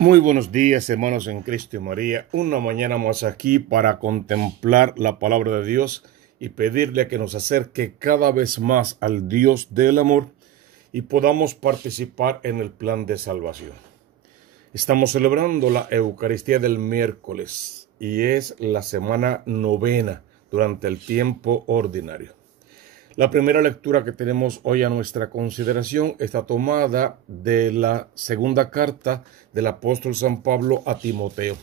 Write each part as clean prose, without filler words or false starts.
Muy buenos días, hermanos en Cristo y María. Una mañana más aquí para contemplar la palabra de Dios y pedirle que nos acerque cada vez más al Dios del amor y podamos participar en el plan de salvación. Estamos celebrando la Eucaristía del miércoles y es la semana novena durante el tiempo ordinario. La primera lectura que tenemos hoy a nuestra consideración está tomada de la segunda carta del apóstol San Pablo a Timoteo.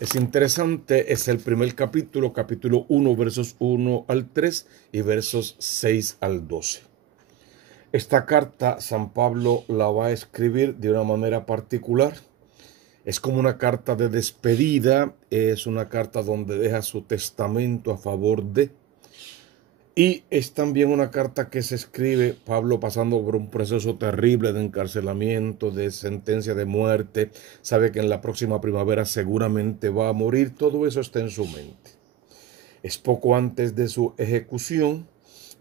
Es interesante, es el primer capítulo 1, versos 1 al 3 y versos 6 al 12. Esta carta San Pablo la va a escribir de una manera particular. Es como una carta de despedida, es una carta donde deja su testamento a favor de... Y es también una carta que se escribe Pablo pasando por un proceso terrible de encarcelamiento, de sentencia de muerte. Sabe que en la próxima primavera seguramente va a morir. Todo eso está en su mente. Es poco antes de su ejecución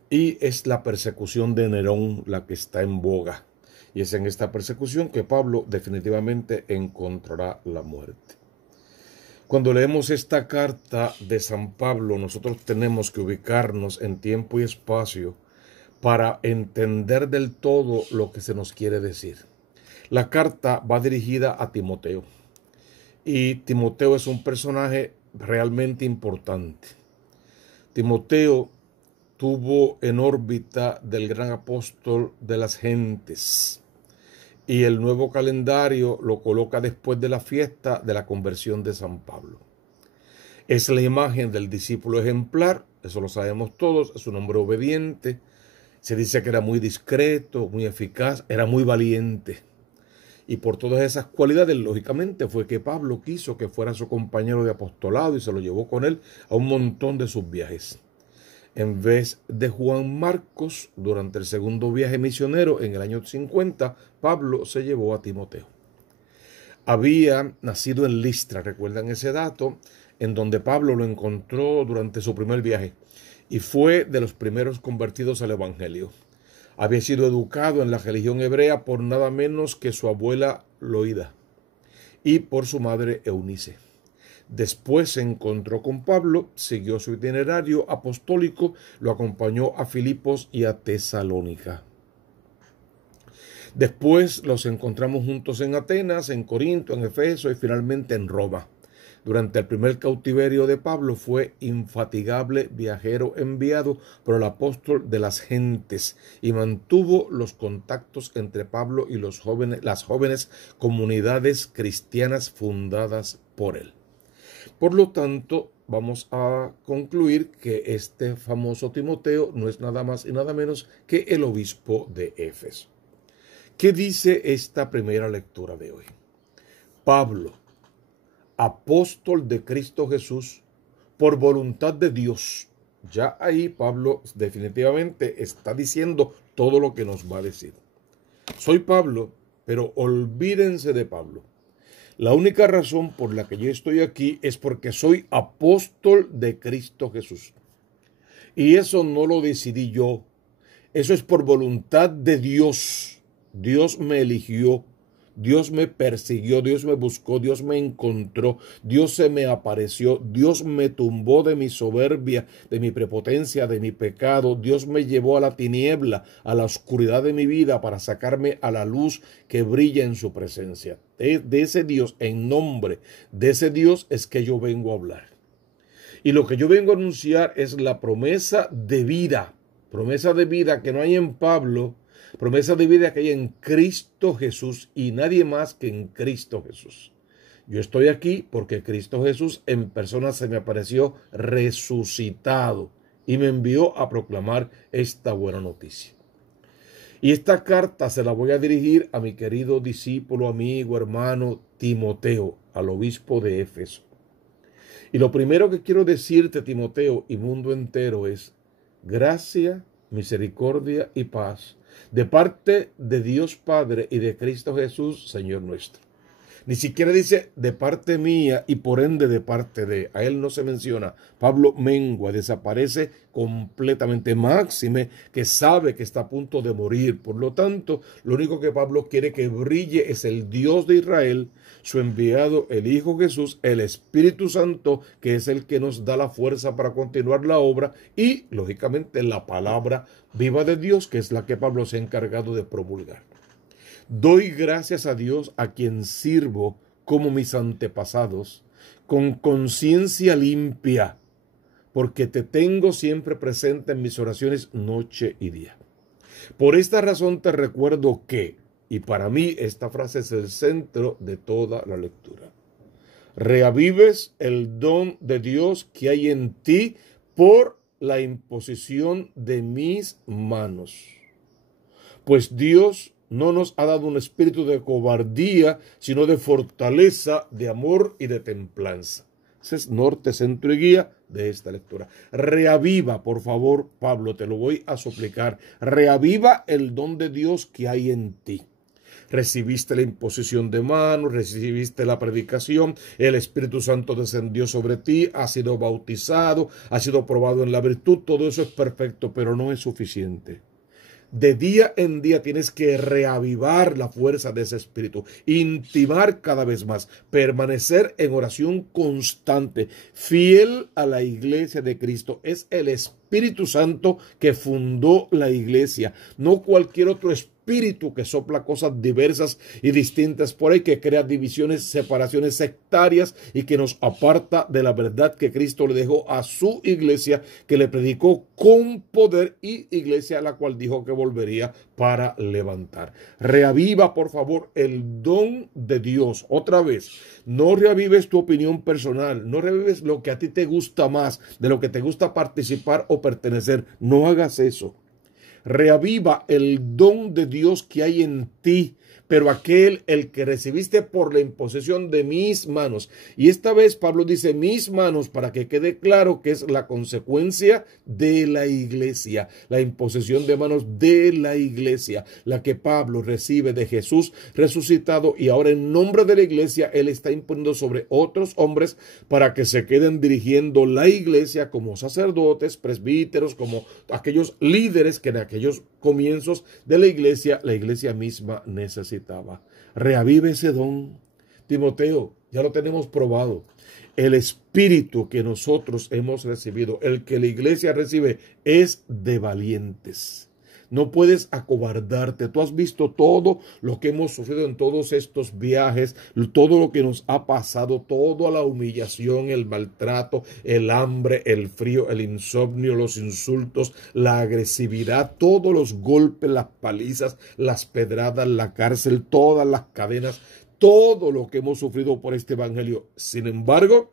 y es la persecución de Nerón la que está en boga. Y es en esta persecución que Pablo definitivamente encontrará la muerte. Cuando leemos esta carta de San Pablo, nosotros tenemos que ubicarnos en tiempo y espacio para entender del todo lo que se nos quiere decir. La carta va dirigida a Timoteo y Timoteo es un personaje realmente importante. Timoteo tuvo en órbita del gran apóstol de las gentes y el nuevo calendario lo coloca después de la fiesta de la conversión de San Pablo. Es la imagen del discípulo ejemplar, eso lo sabemos todos, es un hombre obediente, se dice que era muy discreto, muy eficaz, era muy valiente. Y por todas esas cualidades, lógicamente, fue que Pablo quiso que fuera su compañero de apostolado y se lo llevó con él a un montón de sus viajes. En vez de Juan Marcos, durante el segundo viaje misionero en el año 50, Pablo se llevó a Timoteo. Había nacido en Listra, recuerdan ese dato, en donde Pablo lo encontró durante su primer viaje y fue de los primeros convertidos al Evangelio. Había sido educado en la religión hebrea por nada menos que su abuela Loida y por su madre Eunice. Después se encontró con Pablo, siguió su itinerario apostólico, lo acompañó a Filipos y a Tesalónica. Después los encontramos juntos en Atenas, en Corinto, en Efeso y finalmente en Roma. Durante el primer cautiverio de Pablo fue infatigable viajero enviado por el apóstol de las gentes y mantuvo los contactos entre Pablo y las jóvenes comunidades cristianas fundadas por él. Por lo tanto, vamos a concluir que este famoso Timoteo no es nada más y nada menos que el obispo de Éfeso. ¿Qué dice esta primera lectura de hoy? Pablo, apóstol de Cristo Jesús, por voluntad de Dios. Ya ahí Pablo definitivamente está diciendo todo lo que nos va a decir. Soy Pablo, pero olvídense de Pablo. La única razón por la que yo estoy aquí es porque soy apóstol de Cristo Jesús. Y eso no lo decidí yo. Eso es por voluntad de Dios. Dios me eligió. Dios me persiguió, Dios me buscó, Dios me encontró, Dios se me apareció, Dios me tumbó de mi soberbia, de mi prepotencia, de mi pecado, Dios me llevó a la tiniebla, a la oscuridad de mi vida para sacarme a la luz que brilla en su presencia. De ese Dios, en nombre de ese Dios es que yo vengo a hablar. Y lo que yo vengo a anunciar es la promesa de vida que no hay en Pablo, promesa de vida que hay en Cristo Jesús y nadie más que en Cristo Jesús. Yo estoy aquí porque Cristo Jesús en persona se me apareció resucitado y me envió a proclamar esta buena noticia. Y esta carta se la voy a dirigir a mi querido discípulo, amigo, hermano Timoteo, al obispo de Éfeso. Y lo primero que quiero decirte, Timoteo, y mundo entero es gracia, misericordia y paz de parte de Dios Padre y de Cristo Jesús, Señor nuestro. Ni siquiera dice de parte mía y por ende de parte de. A él no se menciona. Pablo mengua, desaparece completamente. Máxime que sabe que está a punto de morir. Por lo tanto, lo único que Pablo quiere que brille es el Dios de Israel, su enviado, el Hijo Jesús, el Espíritu Santo, que es el que nos da la fuerza para continuar la obra, y, lógicamente, la palabra viva de Dios, que es la que Pablo se ha encargado de promulgar. Doy gracias a Dios, a quien sirvo como mis antepasados, con conciencia limpia, porque te tengo siempre presente en mis oraciones noche y día. Por esta razón te recuerdo que, y para mí esta frase es el centro de toda la lectura, reavives el don de Dios que hay en ti por la imposición de mis manos. Pues Dios no nos ha dado un espíritu de cobardía, sino de fortaleza, de amor y de templanza. Ese es norte, centro y guía de esta lectura. Reaviva, por favor, Pablo, te lo voy a suplicar. Reaviva el don de Dios que hay en ti. Recibiste la imposición de manos, recibiste la predicación, el Espíritu Santo descendió sobre ti, has sido bautizado, has sido probado en la virtud, todo eso es perfecto, pero no es suficiente. De día en día tienes que reavivar la fuerza de ese espíritu, intimar cada vez más, permanecer en oración constante, fiel a la iglesia de Cristo. Es el Espíritu Santo que fundó la iglesia, no cualquier otro espíritu que sopla cosas diversas y distintas por ahí, que crea divisiones, separaciones sectarias y que nos aparta de la verdad que Cristo le dejó a su iglesia, que le predicó con poder, y iglesia a la cual dijo que volvería para levantar. Reaviva, por favor, el don de Dios. Otra vez, no reavives tu opinión personal, no reavives lo que a ti te gusta más, de lo que te gusta participar o pertenecer. No hagas eso. Reaviva el don de Dios que hay en ti, pero aquel, el que recibiste por la imposición de mis manos. Y esta vez Pablo dice mis manos para que quede claro que es la consecuencia de la iglesia, la imposición de manos de la iglesia, la que Pablo recibe de Jesús resucitado, y ahora en nombre de la iglesia él está imponiendo sobre otros hombres para que se queden dirigiendo la iglesia como sacerdotes, presbíteros, como aquellos líderes que en aquellos comienzos de la iglesia misma necesitaba. Reavive ese don. Timoteo, ya lo tenemos probado. El espíritu que nosotros hemos recibido, el que la iglesia recibe, es de valientes. No puedes acobardarte. Tú has visto todo lo que hemos sufrido en todos estos viajes, todo lo que nos ha pasado, toda la humillación, el maltrato, el hambre, el frío, el insomnio, los insultos, la agresividad, todos los golpes, las palizas, las pedradas, la cárcel, todas las cadenas, todo lo que hemos sufrido por este evangelio. Sin embargo,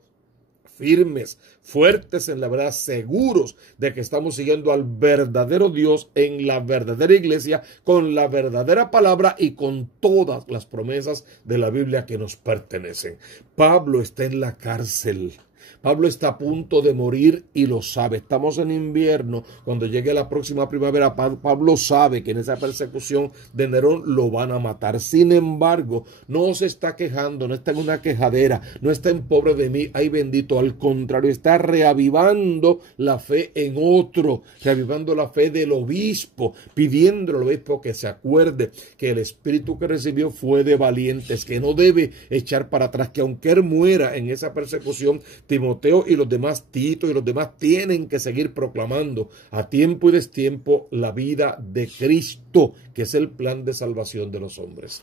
firmes, fuertes en la verdad, seguros de que estamos siguiendo al verdadero Dios en la verdadera iglesia, con la verdadera palabra y con todas las promesas de la Biblia que nos pertenecen. Pablo está en la cárcel. Pablo está a punto de morir y lo sabe. Estamos en invierno. Cuando llegue la próxima primavera, Pablo sabe que en esa persecución de Nerón lo van a matar. Sin embargo, no se está quejando, no está en una quejadera, no está en pobre de mí, ay bendito. Al contrario, está reavivando la fe en otro, reavivando la fe del obispo, pidiéndole al obispo que se acuerde que el espíritu que recibió fue de valientes, que no debe echar para atrás, que aunque él muera en esa persecución, Timoteo y los demás, Tito y los demás, tienen que seguir proclamando a tiempo y destiempo la vida de Cristo, que es el plan de salvación de los hombres.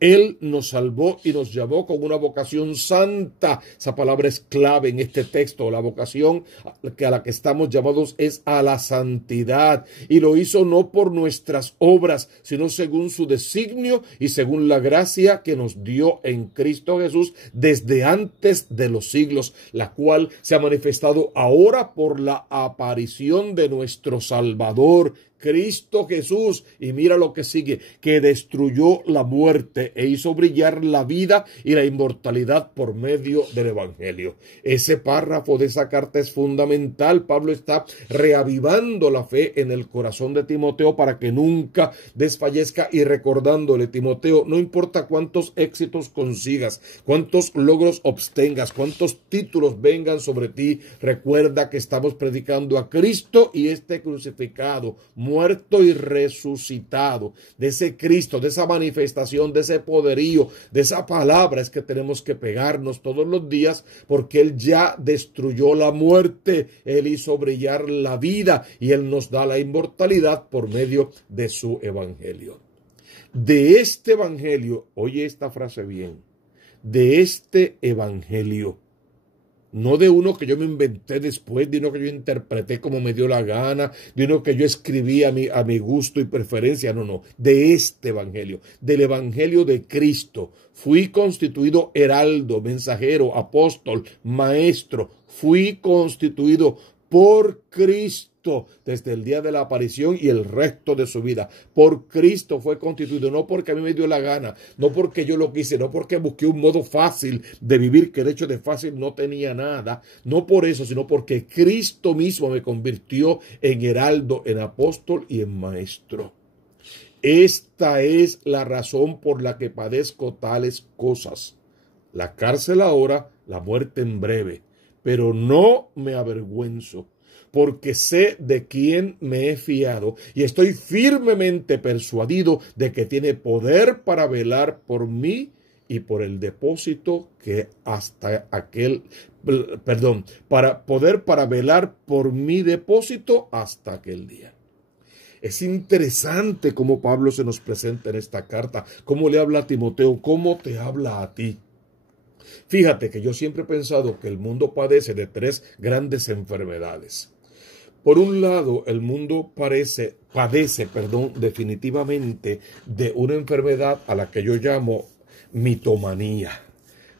Él nos salvó y nos llamó con una vocación santa. Esa palabra es clave en este texto. La vocación a la que estamos llamados es a la santidad. Y lo hizo no por nuestras obras, sino según su designio y según la gracia que nos dio en Cristo Jesús desde antes de los siglos, la cual se ha manifestado ahora por la aparición de nuestro Salvador, Cristo Jesús. Y mira lo que sigue, que destruyó la muerte e hizo brillar la vida y la inmortalidad por medio del Evangelio. Ese párrafo de esa carta es fundamental. Pablo está reavivando la fe en el corazón de Timoteo para que nunca desfallezca y recordándole, Timoteo, no importa cuántos éxitos consigas, cuántos logros obtengas, cuántos títulos vengan sobre ti, recuerda que estamos predicando a Cristo y este crucificado, muerto y resucitado. De ese Cristo, de esa manifestación, de ese poderío, de esa palabra es que tenemos que pegarnos todos los días, porque Él ya destruyó la muerte, Él hizo brillar la vida y Él nos da la inmortalidad por medio de su evangelio. De este evangelio, oye esta frase bien, de este evangelio, no de uno que yo me inventé después, de uno que yo interpreté como me dio la gana, de uno que yo escribí a mi gusto y preferencia, no, de este evangelio, del evangelio de Cristo. Fui constituido heraldo, mensajero, apóstol, maestro, fui constituido por Cristo desde el día de la aparición y el resto de su vida. Por Cristo fue constituido, no porque a mí me dio la gana, no porque yo lo quise, no porque busqué un modo fácil de vivir, que de hecho de fácil no tenía nada, no por eso, sino porque Cristo mismo me convirtió en heraldo, en apóstol y en maestro. Esta es la razón por la que padezco tales cosas. La cárcel ahora, la muerte en breve. Pero no me avergüenzo, porque sé de quién me he fiado y estoy firmemente persuadido de que tiene poder para velar por mí y por el depósito que para velar por mi depósito hasta aquel día. Es interesante cómo Pablo se nos presenta en esta carta, cómo le habla a Timoteo, cómo te habla a ti. Fíjate que yo siempre he pensado que el mundo padece de tres grandes enfermedades. Por un lado, el mundo padece definitivamente de una enfermedad a la que yo llamo mitomanía.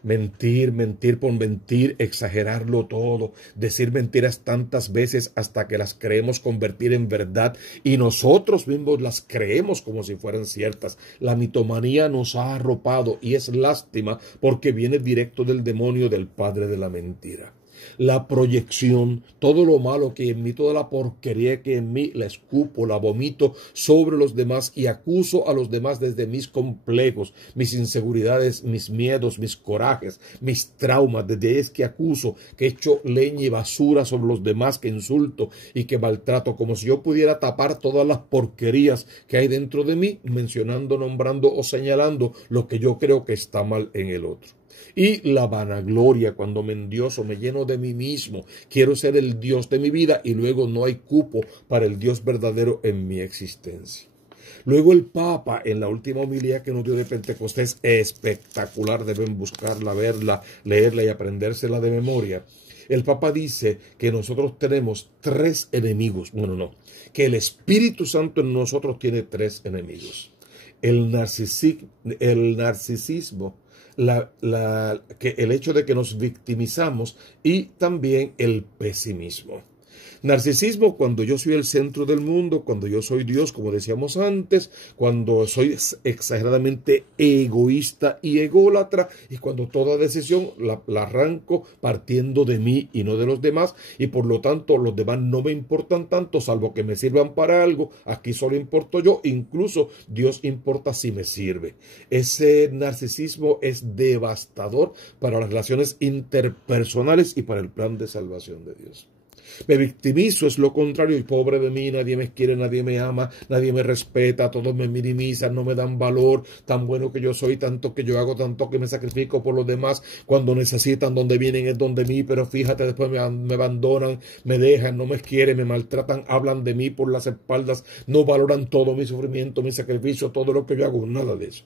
Mentir por mentir, exagerarlo todo, decir mentiras tantas veces hasta que las creemos convertir en verdad y nosotros mismos las creemos como si fueran ciertas. La mitomanía nos ha arropado y es lástima porque viene directo del demonio, del padre de la mentira. La proyección, todo lo malo que en mí, toda la porquería que en mí, la escupo, la vomito sobre los demás y acuso a los demás desde mis complejos, mis inseguridades, mis miedos, mis corajes, mis traumas. Desde ahí es que acuso, que echo leña y basura sobre los demás, que insulto y que maltrato, como si yo pudiera tapar todas las porquerías que hay dentro de mí, mencionando, nombrando o señalando lo que yo creo que está mal en el otro. Y la vanagloria, cuando me endioso, me lleno de mí mismo, quiero ser el Dios de mi vida y luego no hay cupo para el Dios verdadero en mi existencia. Luego el Papa, en la última homilía que nos dio de Pentecostés, espectacular, deben buscarla, verla, leerla y aprendérsela de memoria. El Papa dice que nosotros tenemos tres enemigos. Bueno, no, que el Espíritu Santo en nosotros tiene tres enemigos. El narcisismo, el hecho de que nos victimizamos y también el pesimismo. Narcisismo cuando yo soy el centro del mundo, cuando yo soy Dios, como decíamos antes, cuando soy exageradamente egoísta y ególatra y cuando toda decisión la arranco partiendo de mí y no de los demás y por lo tanto los demás no me importan tanto salvo que me sirvan para algo, aquí solo importo yo, incluso Dios importa si me sirve. Ese narcisismo es devastador para las relaciones interpersonales y para el plan de salvación de Dios. Me victimizo, es lo contrario, y pobre de mí, nadie me quiere, nadie me ama, nadie me respeta, todos me minimizan, no me dan valor, tan bueno que yo soy, tanto que yo hago, tanto que me sacrifico por los demás, cuando necesitan, donde vienen es donde mí, pero fíjate, después me abandonan, me dejan, no me quieren, me maltratan, hablan de mí por las espaldas, no valoran todo mi sufrimiento, mi sacrificio, todo lo que yo hago, nada de eso.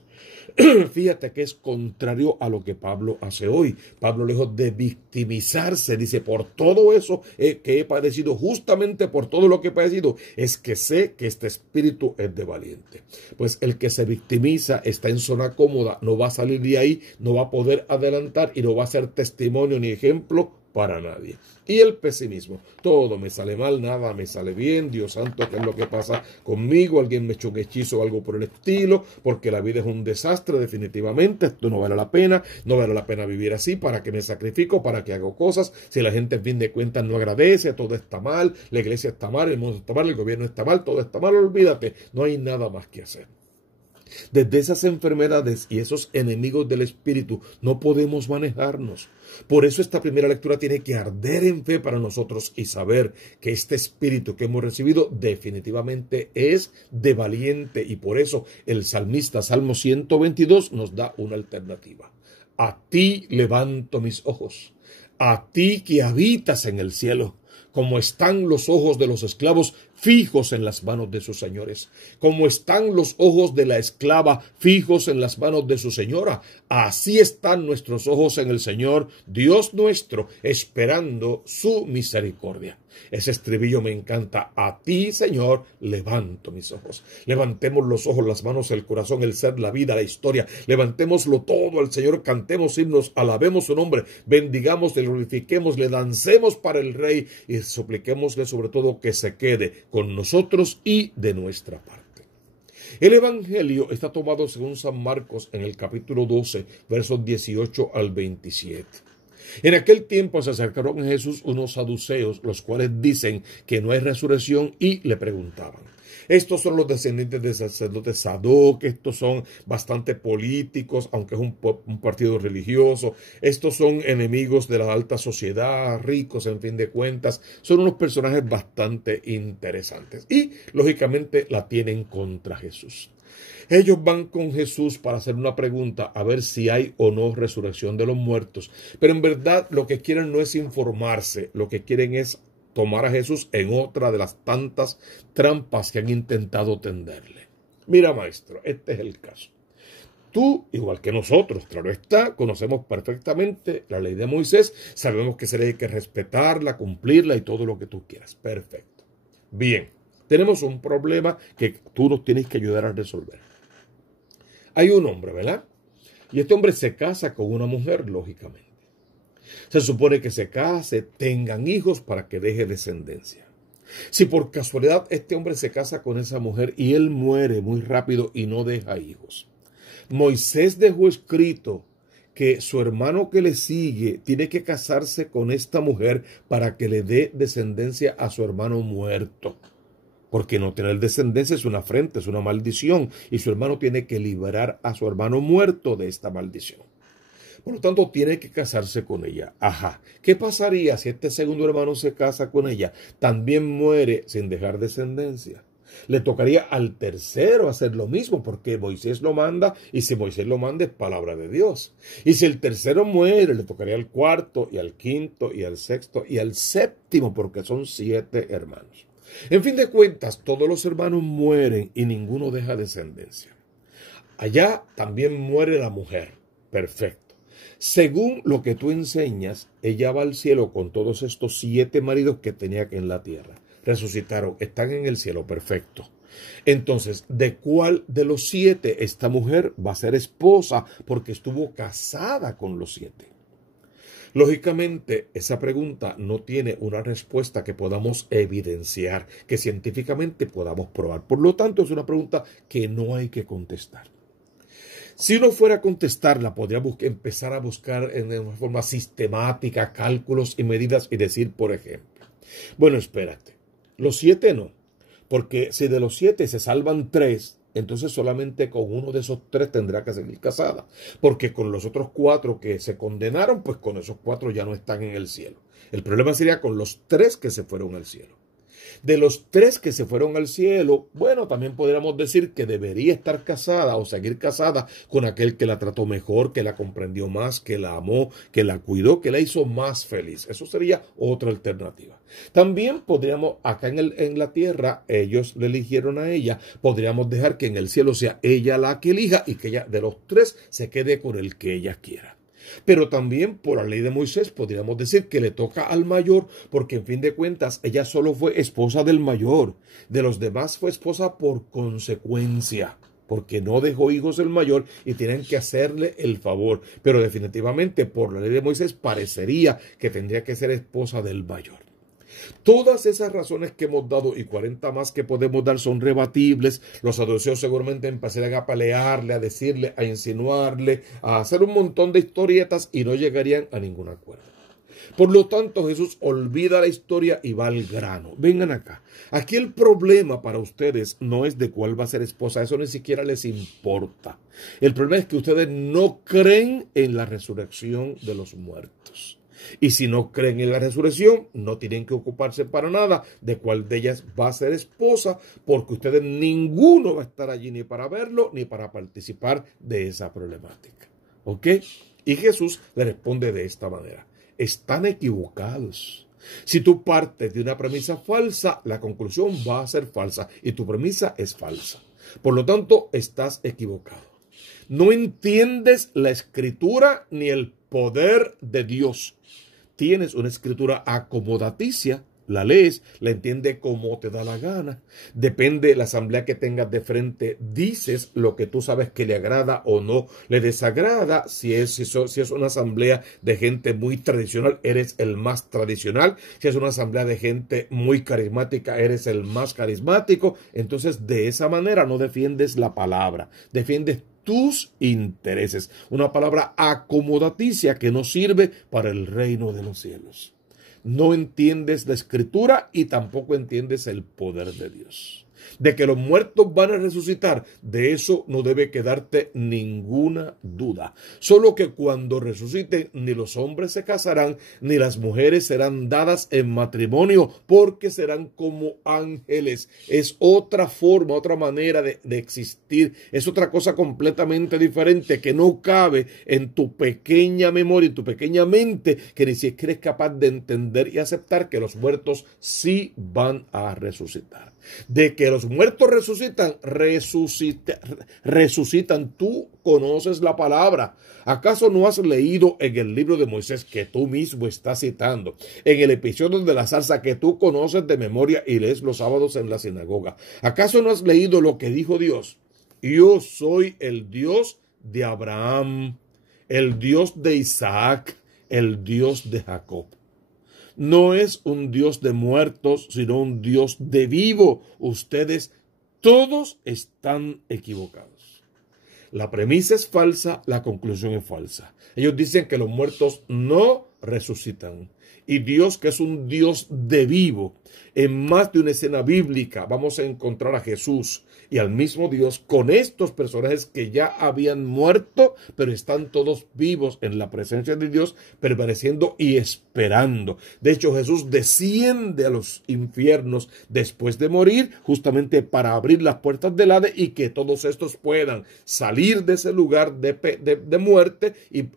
Fíjate que es contrario a lo que Pablo hace hoy. Pablo, lejos de victimizarse, dice, por todo eso que he padecido, justamente por todo lo que he padecido, es que sé que este espíritu es de valiente. Pues el que se victimiza está en zona cómoda, no va a salir de ahí, no va a poder adelantar y no va a ser testimonio ni ejemplo para nadie. Y el pesimismo, todo me sale mal, nada me sale bien, Dios santo, ¿qué es lo que pasa conmigo? Alguien me echó un hechizo o algo por el estilo, porque la vida es un desastre definitivamente, esto no vale la pena, no vale la pena vivir así, ¿para qué me sacrifico? ¿Para qué hago cosas? Si la gente en fin de cuentas no agradece, todo está mal, la iglesia está mal, el mundo está mal, el gobierno está mal, todo está mal, olvídate, no hay nada más que hacer. Desde esas enfermedades y esos enemigos del espíritu no podemos manejarnos. Por eso esta primera lectura tiene que arder en fe para nosotros y saber que este espíritu que hemos recibido definitivamente es de valiente, y por eso el salmista Salmo 122 nos da una alternativa. A ti levanto mis ojos, a ti que habitas en el cielo. Como están los ojos de los esclavos fijos en las manos de sus señores, como están los ojos de la esclava fijos en las manos de su señora, así están nuestros ojos en el Señor, Dios nuestro, esperando su misericordia. Ese estribillo me encanta. A ti, Señor, levanto mis ojos. Levantemos los ojos, las manos, el corazón, el ser, la vida, la historia. Levantémoslo todo al Señor, cantemos himnos, alabemos su nombre, bendigamos, le glorifiquemos, le dancemos para el Rey y supliquémosle sobre todo que se quede con nosotros y de nuestra parte. El Evangelio está tomado según San Marcos en el capítulo 12, versos 18 al 27. En aquel tiempo se acercaron a Jesús unos saduceos, los cuales dicen que no hay resurrección, y le preguntaban. Estos son los descendientes del sacerdote Sadoc, estos son bastante políticos, aunque es un partido religioso, estos son enemigos de la alta sociedad, ricos en fin de cuentas, son unos personajes bastante interesantes y lógicamente la tienen contra Jesús. Ellos van con Jesús para hacer una pregunta a ver si hay o no resurrección de los muertos, pero en verdad lo que quieren no es informarse, lo que quieren es tomar a Jesús en otra de las tantas trampas que han intentado tenderle. Mira, maestro, este es el caso. Tú, igual que nosotros, claro está, conocemos perfectamente la ley de Moisés, sabemos que se le hay que respetarla, cumplirla y todo lo que tú quieras. Perfecto. Bien, tenemos un problema que tú nos tienes que ayudar a resolver. Hay un hombre, ¿verdad? Y este hombre se casa con una mujer, lógicamente. Se supone que se case, tengan hijos para que deje descendencia. Si por casualidad este hombre se casa con esa mujer y él muere muy rápido y no deja hijos, Moisés dejó escrito que su hermano que le sigue tiene que casarse con esta mujer para que le dé descendencia a su hermano muerto. Porque no tener descendencia es una afrenta, es una maldición, y su hermano tiene que liberar a su hermano muerto de esta maldición. Por lo tanto, tiene que casarse con ella. Ajá. ¿Qué pasaría si este segundo hermano se casa con ella? También muere sin dejar descendencia. Le tocaría al tercero hacer lo mismo, porque Moisés lo manda, y si Moisés lo manda es palabra de Dios. Y si el tercero muere, le tocaría al cuarto, y al quinto, y al sexto, y al séptimo, porque son 7 hermanos. En fin de cuentas, todos los hermanos mueren y ninguno deja descendencia. Allá también muere la mujer. Perfecto. Según lo que tú enseñas, ella va al cielo con todos estos 7 maridos que tenía aquí en la tierra. Resucitaron, están en el cielo, perfecto. Entonces, ¿de cuál de los 7 esta mujer va a ser esposa? Porque estuvo casada con los 7. Lógicamente, esa pregunta no tiene una respuesta que podamos evidenciar, que científicamente podamos probar. Por lo tanto, es una pregunta que no hay que contestar. Si uno fuera a contestarla, podría empezar a buscar en una forma sistemática cálculos y medidas y decir, por ejemplo, bueno, espérate, los 7 no, porque si de los 7 se salvan 3, entonces solamente con uno de esos 3 tendrá que seguir casada, porque con los otros 4 que se condenaron, pues con esos 4 ya no están en el cielo. El problema sería con los 3 que se fueron al cielo. De los 3 que se fueron al cielo, bueno, también podríamos decir que debería estar casada o seguir casada con aquel que la trató mejor, que la comprendió más, que la amó, que la cuidó, que la hizo más feliz. Eso sería otra alternativa. También podríamos, acá en la tierra, ellos le eligieron a ella, podríamos dejar que en el cielo sea ella la que elija y que ella de los 3 se quede con el que ella quiera. Pero también por la ley de Moisés podríamos decir que le toca al mayor, porque en fin de cuentas ella solo fue esposa del mayor, de los demás fue esposa por consecuencia. porque no dejó hijos el mayor y tienen que hacerle el favor. Pero definitivamente por la ley de Moisés parecería que tendría que ser esposa del mayor. Todas esas razones que hemos dado y 40 más que podemos dar son rebatibles. Los saduceos seguramente empezarían a pelearle, a decirle, a insinuarle, a hacer un montón de historietas y no llegarían a ningún acuerdo. Por lo tanto, Jesús olvida la historia y va al grano. Vengan acá. Aquí el problema para ustedes no es de cuál va a ser esposa. Eso ni siquiera les importa. El problema es que ustedes no creen en la resurrección de los muertos. Y si no creen en la resurrección, no tienen que ocuparse para nada de cuál de ellas va a ser esposa, porque ustedes ninguno va a estar allí ni para verlo, ni para participar de esa problemática. ¿Ok? Y Jesús le responde de esta manera. Están equivocados. Si tú partes de una premisa falsa, la conclusión va a ser falsa y tu premisa es falsa. Por lo tanto, estás equivocado. No entiendes la escritura ni el poder de Dios. Tienes una escritura acomodaticia, la lees, la entiendes como te da la gana. Depende de la asamblea que tengas de frente, dices lo que tú sabes que le agrada o no le desagrada. Si es una asamblea de gente muy tradicional, eres el más tradicional. Si es una asamblea de gente muy carismática, eres el más carismático. Entonces, de esa manera no defiendes la palabra, defiendes tus intereses. Una palabra acomodaticia que no sirve para el reino de los cielos. No entiendes la escritura y tampoco entiendes el poder de Dios. De que los muertos van a resucitar, de eso no debe quedarte ninguna duda. Solo que cuando resuciten, ni los hombres se casarán, ni las mujeres serán dadas en matrimonio, porque serán como ángeles. Es otra forma, otra manera de existir. Es otra cosa completamente diferente que no cabe en tu pequeña memoria, en tu pequeña mente, que ni siquiera eres capaz de entender y aceptar que los muertos sí van a resucitar. De que los muertos resucitan. Tú conoces la palabra. ¿Acaso no has leído en el libro de Moisés que tú mismo estás citando? En el episodio de la zarza que tú conoces de memoria y lees los sábados en la sinagoga. ¿Acaso no has leído lo que dijo Dios? Yo soy el Dios de Abraham, el Dios de Isaac, el Dios de Jacob. No es un Dios de muertos, sino un Dios de vivo. Ustedes todos están equivocados. La premisa es falsa, la conclusión es falsa. Ellos dicen que los muertos no resucitan. Y Dios, que es un Dios de vivo, en más de una escena bíblica vamos a encontrar a Jesús y al mismo Dios con estos personajes que ya habían muerto, pero están todos vivos en la presencia de Dios, permaneciendo y esperando. De hecho, Jesús desciende a los infiernos después de morir, justamente para abrir las puertas del Hades y que todos estos puedan salir de ese lugar de muerte y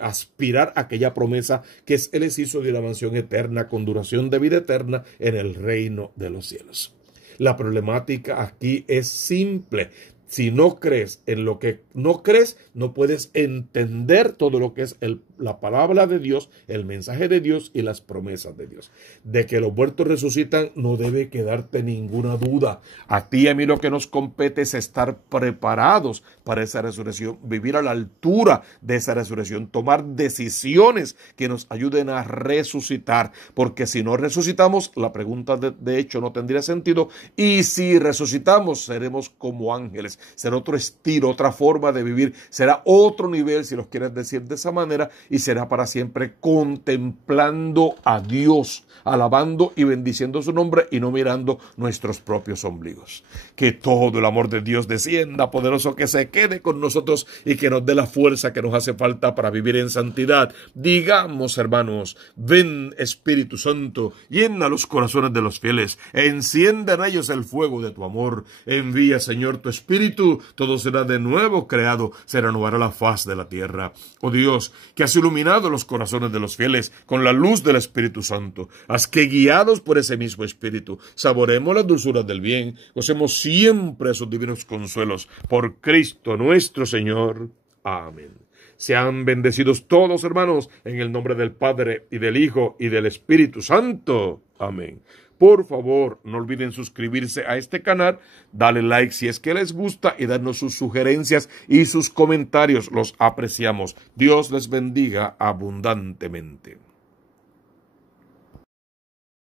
aspirar a aquella promesa que Él les hizo de una mansión eterna con duración de vida eterna en el reino de los cielos. La problemática aquí es simple. Si no crees en lo que no crees, no puedes entender todo lo que es la palabra de Dios, el mensaje de Dios y las promesas de Dios. De que los muertos resucitan, no debe quedarte ninguna duda. A ti y a mí lo que nos compete es estar preparados para esa resurrección, vivir a la altura de esa resurrección, tomar decisiones que nos ayuden a resucitar. Porque si no resucitamos, la pregunta de hecho no tendría sentido. Y si resucitamos, seremos como ángeles. Será otro estilo, otra forma de vivir, será otro nivel, si los quieres decir de esa manera, y será para siempre contemplando a Dios, alabando y bendiciendo su nombre y no mirando nuestros propios ombligos. Que todo el amor de Dios descienda poderoso, que se quede con nosotros y que nos dé la fuerza que nos hace falta para vivir en santidad. Digamos, hermanos, ven Espíritu Santo, llena los corazones de los fieles, enciende en ellos el fuego de tu amor, envía, Señor, tu Espíritu, todo será de nuevo creado, se renovará la faz de la tierra. Oh Dios, que has iluminado los corazones de los fieles con la luz del Espíritu Santo, haz que guiados por ese mismo Espíritu, saboremos las dulzuras del bien, gocemos siempre esos divinos consuelos, por Cristo nuestro Señor. Amén. Sean bendecidos todos, hermanos, en el nombre del Padre, y del Hijo, y del Espíritu Santo. Amén. Por favor, no olviden suscribirse a este canal, darle like si es que les gusta y darnos sus sugerencias y sus comentarios. Los apreciamos. Dios les bendiga abundantemente.